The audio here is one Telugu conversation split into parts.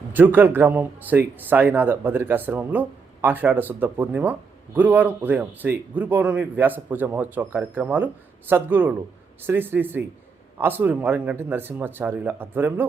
జూకల్ గ్రామం శ్రీ సాయినాథ బదరికాశ్రమంలో ఆషాఢ శుద్ధ పూర్ణిమ గురువారం ఉదయం శ్రీ గురు పౌర్ణమి వ్యాస పూజ మహోత్సవ కార్యక్రమాలు సద్గురువులు శ్రీ శ్రీ శ్రీ ఆసూరి మారంగంటి నరసింహాచార్యుల ఆధ్వర్యంలో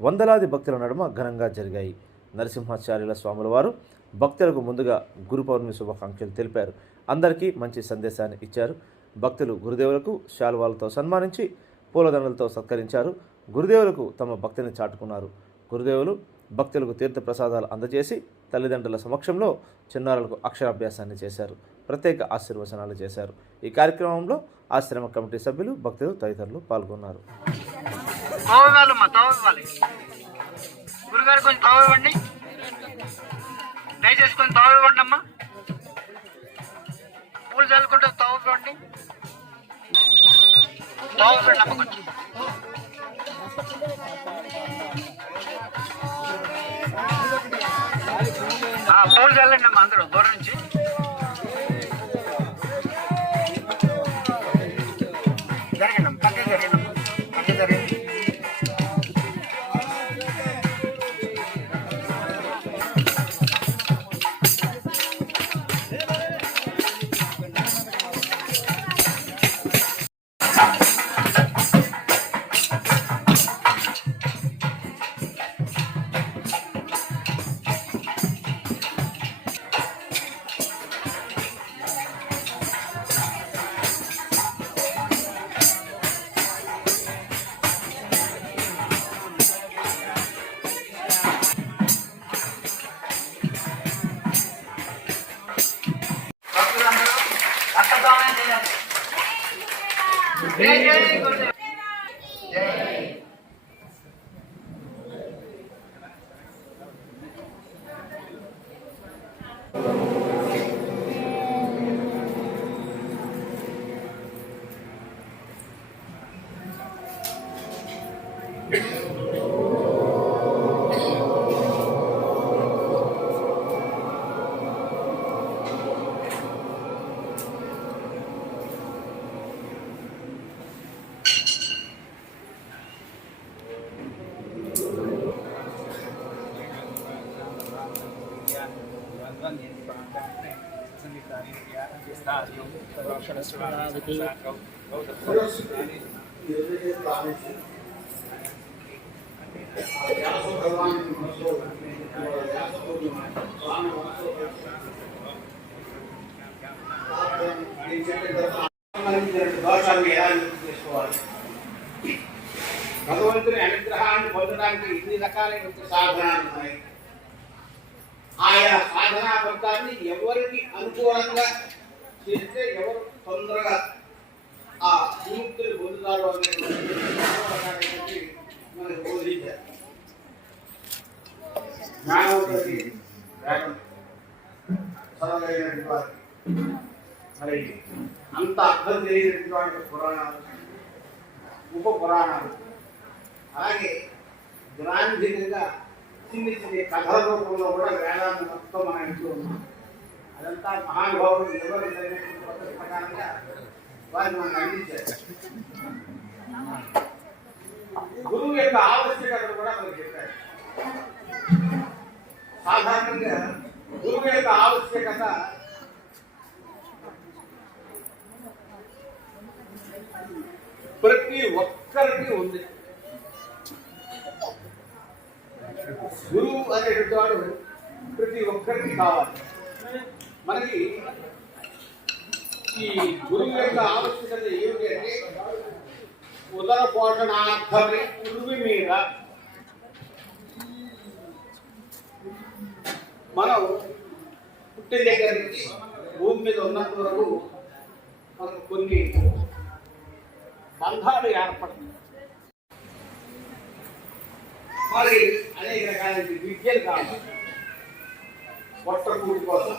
వందలాది భక్తుల నడుమ ఘనంగా జరిగాయి. నరసింహాచార్యుల స్వాముల వారు భక్తులకు ముందుగా గురు పౌర్ణమి శుభాకాంక్షలు తెలిపారు. అందరికీ మంచి సందేశాన్ని ఇచ్చారు. భక్తులు గురుదేవులకు శాలువాలతో సన్మానించి పూలదండలతో సత్కరించారు. గురుదేవులకు తమ భక్తిని చాటుకున్నారు. గురుదేవులు భక్తులకు తీర్థ ప్రసాదాలు అందజేసి తల్లిదండ్రుల సమక్షంలో చిన్నారులకు అక్షరాభ్యాసాన్ని చేశారు. ప్రత్యేక ఆశీర్వచనాలు చేశారు. ఈ కార్యక్రమంలో ఆశ్రమ కమిటీ సభ్యులు భక్తులు తదితరులు పాల్గొన్నారు. గురుగారు కొంచెం తావు ఇవ్వండి దయచేసి కొంచెం తావు ఇవ్వండి అమ్మా. పూలు చల్లుకుంటే తావు ఇవ్వండి తావు ఇవ్వండి అమ్మ కొంచెం. పూలు చల్లండి అమ్మా అందరూ దూరం నుంచి. జై జై భగవంతుని అనుగ్రహాన్ని పొందడానికి ఇన్ని రకాలైన సాధనాలు ఉన్నాయి. ఆయా సాధనా వర్గాన్ని ఎవరికి అనుకూలంగా చేస్తే ఎవరు తొందరగా ఆ విముక్తిని పొందుతారు అనేటువంటి రకాలైనటువంటి మనకు బోధించారు జ్ఞానోదరి వేదం సరళమైనటువంటి వారు మరి అంత అర్థం తెలియనటువంటి పురాణాలు ఉప పురాణాలు అలాగే గ్రాంధికంగా చిన్ని చిన్ని కథల రూపంలో కూడా వేదాంతం మొత్తం మన ఇంట్లో ఉన్నాం అదంతా మహానుభావులు ఎవరు పద్ధతి ప్రకారంగా వారిని మనకు అందించారు. గురువు యొక్క ఆవశ్యకత కూడా మనకు చెప్పారు. సాధారణంగా గురువు యొక్క ఆవశ్యకత ప్రతి ఒక్కరికి ఉంది. గురువు అనేటువంటి వాడు ప్రతి ఒక్కరికి కావాలి. మనకి ఈ గురువు యొక్క ఆవశ్యకత ఏమిటి అంటే ఉదర పోషణార్థమే గురువు మీద మనం పుట్టిన దగ్గర నుంచి భూమి మీద ఉన్నంత వరకు మనకు కొన్ని బంధాలు ఏర్పడుతుంది మరి అనేక రకాల విద్యలు కావాలి. పొట్ట కూడి కోసం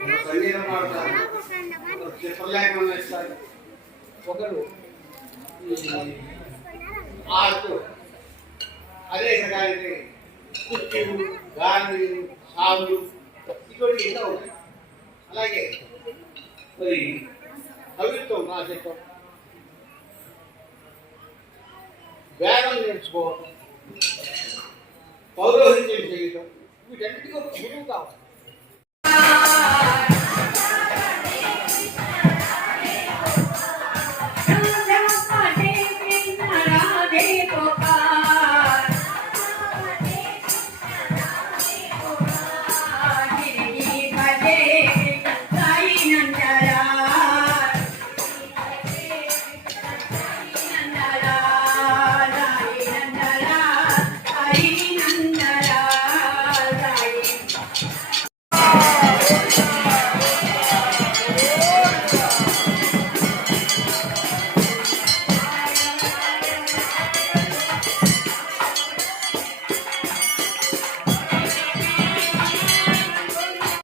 ఒకరు సంగీతం పాడతారు ఒకరు చిత్రలేఖనం వేస్తారు ఒకరు ఈ ఆర్ట్ అనేక రకాలైన కుర్చీలు గాంధీలు సాగులు ఇటువంటి ఎన్నో ఉన్నాయి అలాగే మరి కవిత్వం రాసేటం వేదం నేర్చుకోవడం పౌరోహిత్యం చేయటం వీటన్నిటికీ ఒక గురువు కావాలి